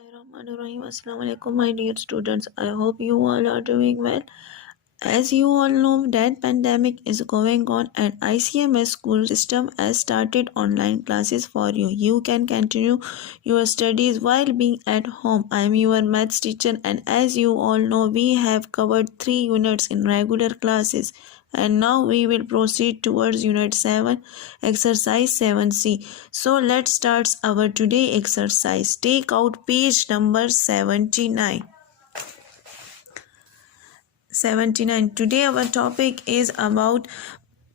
Bismillahirrahmanirrahim. Assalamu alaikum, my dear students. I hope you all are doing well. As you all know, that pandemic is going on and ICMS school system has started online classes for you. You can continue your studies while being at home. I am your maths teacher, and as you all know, we have covered 3 units in regular classes. And now we will proceed towards unit 7, exercise 7C. So let's start our today exercise. Take out page number 79. Today our topic is about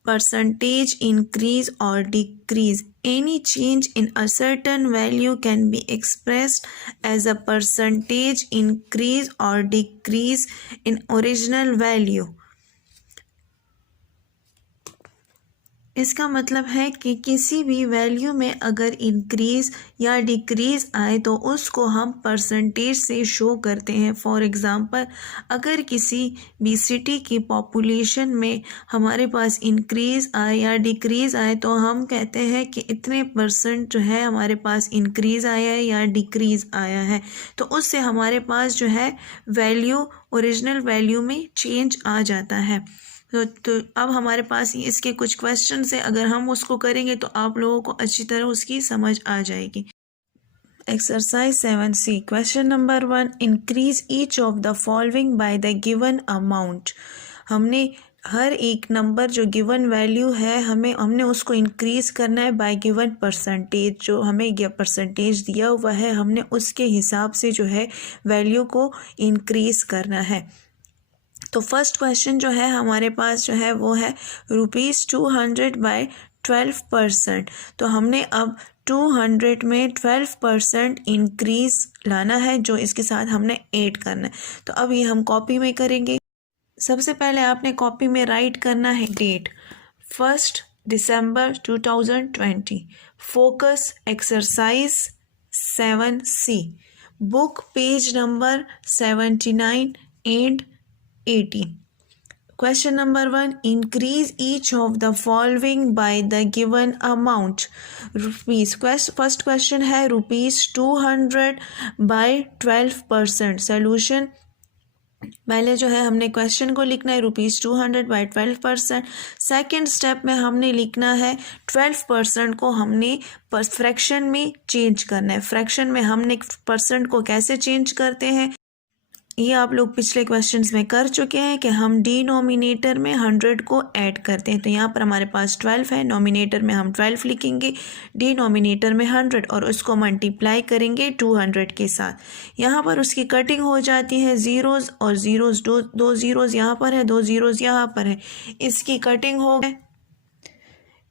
percentage increase or decrease. Any change in a certain value can be expressed as a percentage increase or decrease in original value. इसका मतलब है कि किसी भी value में अगर increase या decrease आए तो उसको हम परसेंटेज से शो करते हैं. फॉर एग्ज़ाम्पल, अगर किसी भी सिटी की पॉपुलेशन में हमारे पास इंक्रीज़ आए या डिक्रीज़ आए तो हम कहते हैं कि इतने परसेंट जो है हमारे पास इंक्रीज़ आया है या डिक्रीज़ आया है. तो उससे हमारे पास जो है वैल्यू ओरिजिनल वैल्यू में चेंज आ जाता है. तो अब हमारे पास इसके कुछ क्वेश्चन है, अगर हम उसको करेंगे तो आप लोगों को अच्छी तरह उसकी समझ आ जाएगी. Exercise 7C. Question number 1. Increase each of the following by the given amount. हमने हर एक नंबर जो गिवन वैल्यू है हमने उसको इंक्रीज़ करना है बाय गिवन परसेंटेज. जो हमें परसेंटेज दिया हुआ है हमने उसके हिसाब से जो है वैल्यू को इंक्रीज़ करना है. तो फर्स्ट क्वेश्चन जो है हमारे पास जो है वो है ₹200 बाय 12%. तो हमने अब 200 में 12% इंक्रीज़ लाना है, जो इसके साथ हमने ऐड करना है. तो अब ये हम कॉपी में करेंगे. सबसे पहले आपने कॉपी में राइट करना है डेट 1 दिसंबर 2020. Focus exercise 7C. Book page number 79 and 80. Question number 1. Increase each of the following by the given amount. Rupees. First question है ₹200 by 12%. Solution. पहले जो है हमने क्वेश्चन को लिखना है ₹200 by 12%. सेकेंड स्टेप में हमने लिखना है 12% को हमने फ्रैक्शन में चेंज करना है. फ्रैक्शन में हमने परसेंट को कैसे चेंज करते हैं ये आप लोग पिछले क्वेश्चंस में कर चुके हैं कि हम डिनोमिनेटर में 100 को ऐड करते हैं. तो यहाँ पर हमारे पास 12 है, नोमिनेटर में हम 12 लिखेंगे, डिनोमिनेटर में 100 और उसको मल्टीप्लाई करेंगे 200 के साथ. यहाँ पर उसकी कटिंग हो जाती है ज़ीरोज़ और ज़ीरोज़. दो ज़ीरोज़ यहाँ पर है, 2 ज़ीरोज़ यहाँ पर है. इसकी कटिंग हो गई.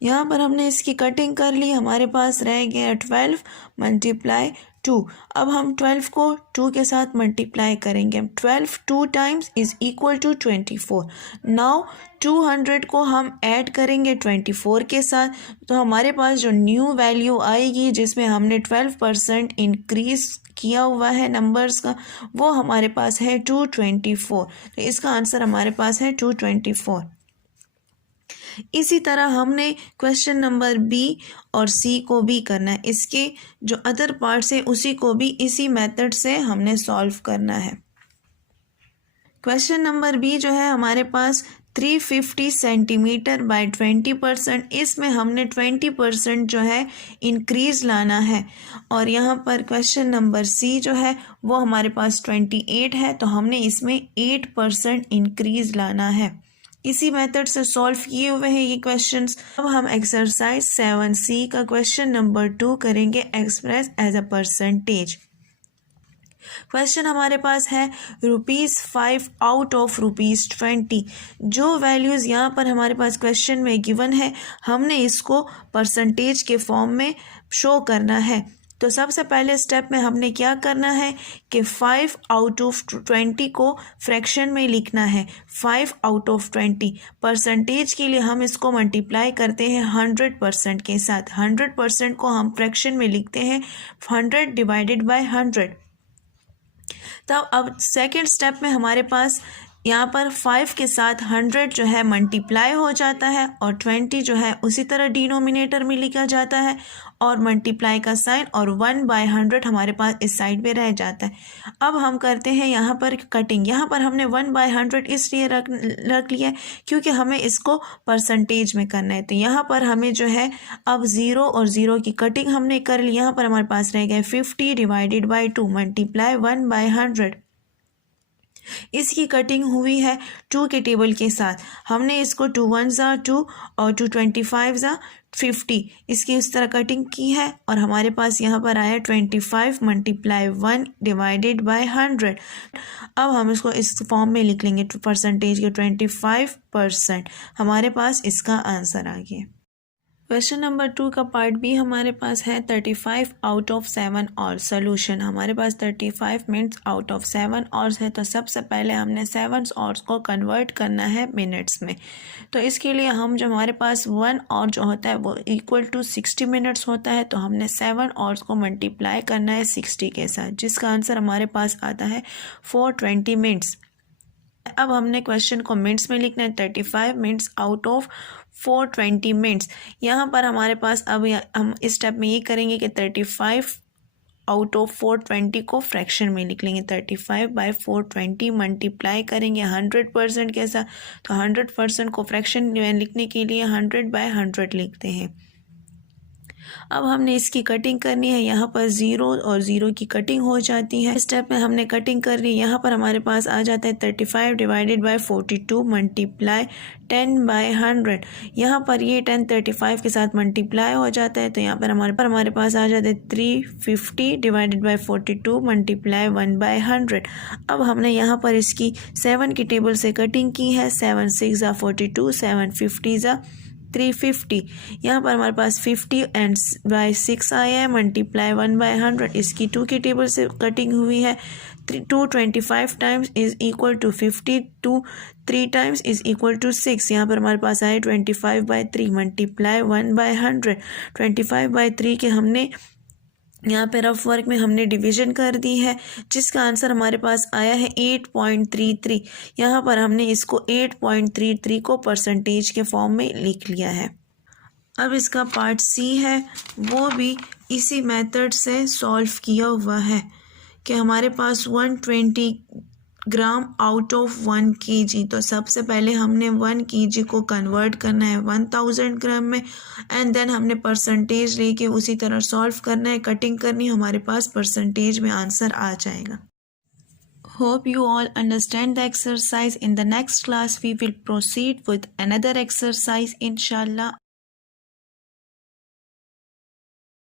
यहाँ पर हमने इसकी कटिंग कर ली. हमारे पास रह गया 12 मल्टीप्लाई 2. अब हम 12 को 2 के साथ मल्टीप्लाई करेंगे. 12 2 times is equal to 24. Now 200 को हम ऐड करेंगे 24 के साथ. तो हमारे पास जो न्यू वैल्यू आएगी जिसमें हमने 12% इंक्रीज़ किया हुआ है नंबर्स का, वो हमारे पास है 224. तो इसका आंसर हमारे पास है 224. इसी तरह हमने क्वेश्चन नंबर बी और सी को भी करना है. इसके जो अदर पार्ट्स है उसी को भी इसी मेथड से हमने सॉल्व करना है. क्वेश्चन नंबर बी जो है हमारे पास 350 सेंटीमीटर बाय 20%. इसमें हमने 20% जो है इंक्रीज़ लाना है. और यहाँ पर क्वेश्चन नंबर सी जो है वो हमारे पास 28 है, तो हमने इसमें 8% इंक्रीज़ लाना है. इसी मेथड से सॉल्व किए हुए हैं ये क्वेश्चंस. अब हम एक्सरसाइज 7C का क्वेश्चन नंबर 2 करेंगे, express as a percentage. Question हमारे पास है ₹5 आउट ऑफ ₹20. जो वैल्यूज़ यहाँ पर हमारे पास क्वेश्चन में गिवन है हमने इसको परसेंटेज के फॉर्म में शो करना है. तो सबसे पहले स्टेप में हमने क्या करना है कि 5 आउट ऑफ 20 को फ्रैक्शन में लिखना है. 5 आउट ऑफ 20 परसेंटेज के लिए हम इसको मल्टीप्लाई करते हैं 100% के साथ. 100% को हम फ्रैक्शन में लिखते हैं 100 डिवाइडेड बाय 100. तब अब सेकेंड स्टेप में हमारे पास यहाँ पर 5 के साथ 100 जो है मल्टीप्लाई हो जाता है और 20 जो है उसी तरह डिनोमिनेटर में लिखा जाता है और मल्टीप्लाई का साइन और 1/100 हमारे पास इस साइड पे रह जाता है। अब हम करते हैं यहाँ पर कटिंग। यहाँ पर हमने 1/100 इसलिए रख लिया है क्योंकि हमें इसको परसेंटेज में करना है। तो यहाँ पर हमें जो है अब 0 और 0 की कटिंग हमने कर ली। यहाँ पर हमारे पास रह गए 50 डिवाइडेड बाई 2 मल्टीप्लाई 1/100। इसकी कटिंग हुई है 2 के टेबल के साथ। हमने इसको 2 1 ज़ा 2 और 2 25 ज़ा 50 इसकी उस तरह कटिंग की है और हमारे पास यहाँ पर आया 25 मल्टीप्लाई 1 डिवाइडेड बाय 100। अब हम इसको इस फॉर्म में लिख लेंगे परसेंटेज के 25%। हमारे पास इसका आंसर आ गया। क्वेश्चन नंबर 2 का पार्ट बी हमारे पास है 35 आउट ऑफ 7 और सोल्यूशन। हमारे पास 35 मिनट्स आउट ऑफ 7 आवर्स है। तो सबसे पहले हमने 7 आवर्स को कन्वर्ट करना है मिनट्स में। तो इसके लिए हम जो हमारे पास 1 आवर जो होता है वो इक्वल टू 60 मिनट्स होता है। तो हमने 7 आवर्स को मल्टीप्लाई करना है 60 के साथ, जिसका आंसर हमारे पास आता है 420 मिनट्स। अब हमने क्वेश्चन को मिनट्स में लिखना है। 35 मिनट्स आउट ऑफ 420 मिनट्स। यहाँ पर हमारे पास अब हम इस स्टेप में ये करेंगे कि 35 आउट ऑफ 420 को फ्रैक्शन में लिख लेंगे। 35/420 मल्टीप्लाई करेंगे 100% के साथ। तो 100% को फ्रैक्शन में लिखने के लिए 100/100 लिखते हैं। अब हमने इसकी कटिंग करनी है। यहाँ पर 0 और 0 की कटिंग हो जाती है। इस स्टेप में हमने कटिंग कर ली। यहाँ पर हमारे पास आ जाता है 35 डिवाइडेड बाय 42 मल्टीप्लाई 10/100। यहाँ पर ये 10 35 के साथ मल्टीप्लाई हो जाता है। तो यहाँ पर हमारे पास आ जाता है 350 डिवाइडेड बाय 42 मल्टीप्लाई 1/100। अब हमने यहाँ पर इसकी 7 की टेबल से कटिंग की है। 7 6 ज़ा 42, 7 50 ज़ा 350। यहाँ पर हमारे पास 50 एंड बाय 6 आया है मल्टीप्लाई 1/100। इसकी 2 की टेबल से कटिंग हुई है। 225 times is equal to 50, 2 3 times is equal to 6। यहाँ पर हमारे पास आए 25/3 मल्टीप्लाई 1/100। 25/3 के हमने यहाँ पे रफ वर्क में हमने डिवीजन कर दी है, जिसका आंसर हमारे पास आया है 8.33। यहाँ पर हमने इसको 8.33 को परसेंटेज के फॉर्म में लिख लिया है। अब इसका पार्ट सी है, वो भी इसी मेथड से सॉल्व किया हुआ है कि हमारे पास 120 ग्राम आउट ऑफ 1 kg। तो सबसे पहले हमने 1 kg को कन्वर्ट करना है 1000 ग्राम में एंड देन हमने परसेंटेज लेके उसी तरह सॉल्व करना है, कटिंग करनी है, हमारे पास परसेंटेज में आंसर आ जाएगा। Hope you all understand the exercise. In the next class we will proceed with another exercise inshallah.